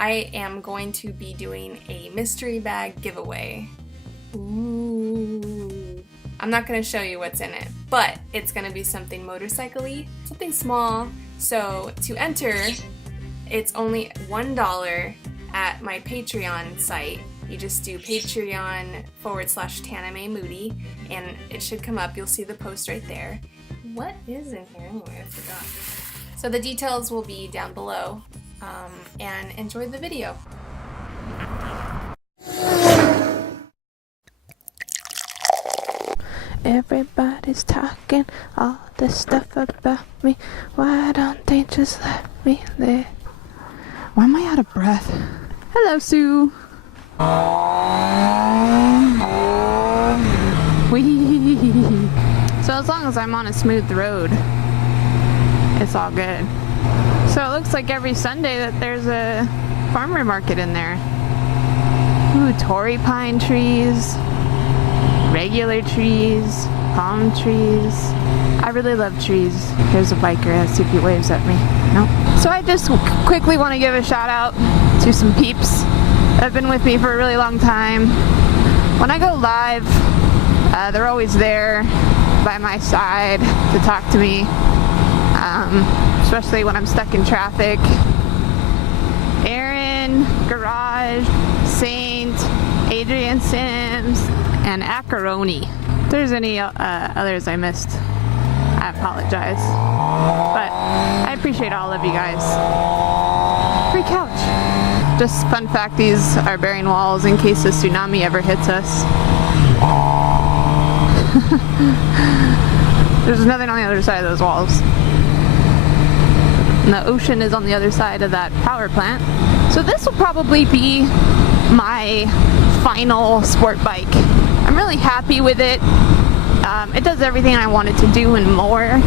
I am going to be doing a mystery bag giveaway. Ooh. I'm not going to show you what's in it, but it's going to be something motorcycle-y, something small. So to enter, it's only $1 at my Patreon site. You just do patreon.com/TanaMayMoody and it should come up. You'll see the post right there. What is in here anyway? I forgot. So the details will be down below, and enjoy the video. Everybody's talking all this stuff about me. Why don't they just let me live? Why am I out of breath? Hello, Sue. Whee! So as long as I'm on a smooth road, it's all good. So it looks like every Sunday that there's a farmer market in there. Ooh, Tory pine trees, regular trees, palm trees. I really love trees. There's a biker. Let's see if he waves at me. Nope. So I just quickly want to give a shout out to some peeps that have been with me for a really long time. When I go live, they're always there by my side to talk to me, especially when I'm stuck in traffic. Aaron, Garage, Saint, Adrian Sims, and Acaroni. If there's any others I missed, I apologize. But I appreciate all of you guys. Free couch. Just fun fact, these are bearing walls in case a tsunami ever hits us. There's nothing on the other side of those walls. And the ocean is on the other side of that power plant. So this will probably be my final sport bike. I'm really happy with it. It does everything I want it to do and more.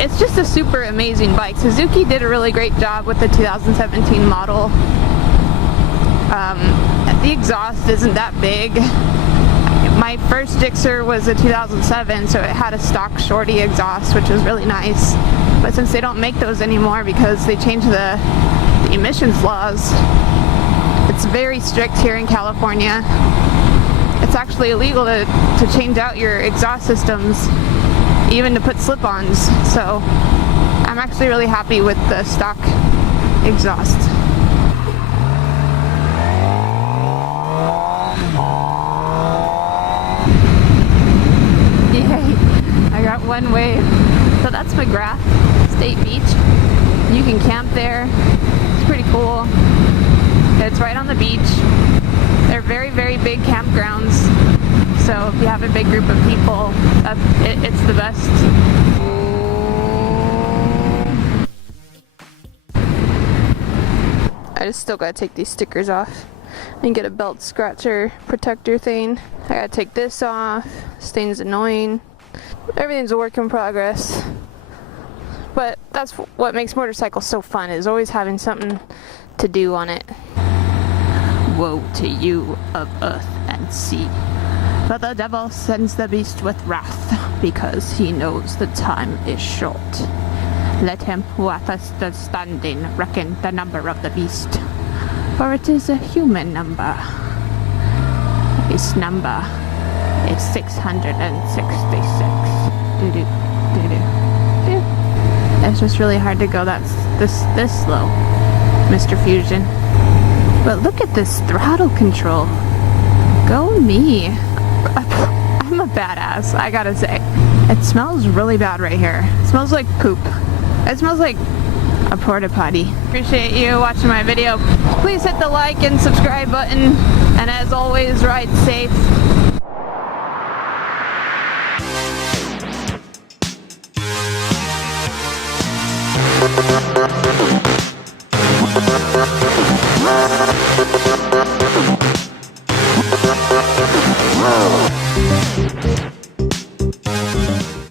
It's just a super amazing bike. Suzuki did a really great job with the 2017 model. The exhaust isn't that big. My first Gixxer was a 2007, so it had a stock shorty exhaust, which was really nice. But since they don't make those anymore because they changed the emissions laws, it's very strict here in California. It's actually illegal to change out your exhaust systems, even to put slip-ons. So I'm actually really happy with the stock exhaust. Yay! I got one wave. So that's McGrath State Beach. You can camp there. It's pretty cool. It's right on the beach. They're very, very big campgrounds. So if you have a big group of people, it's the best. I just still gotta take these stickers off and get a belt scratcher protector thing. I gotta take this off. This thing's annoying. Everything's a work in progress. But that's what makes motorcycles so fun, is always having something to do on it. Woe to you of earth and sea. For the devil sends the beast with wrath, because he knows the time is short. Let him who hath stood standing reckon the number of the beast, for it is a human number. His number is 666. Doo-doo, doo-doo, doo. It's just really hard to go this slow, Mr. Fusion. But look at this throttle control. Go me. I'm a badass, I gotta say. It smells really bad right here. It smells like poop. It smells like a porta potty. Appreciate you watching my video. Please hit the like and subscribe button. And as always, ride safe.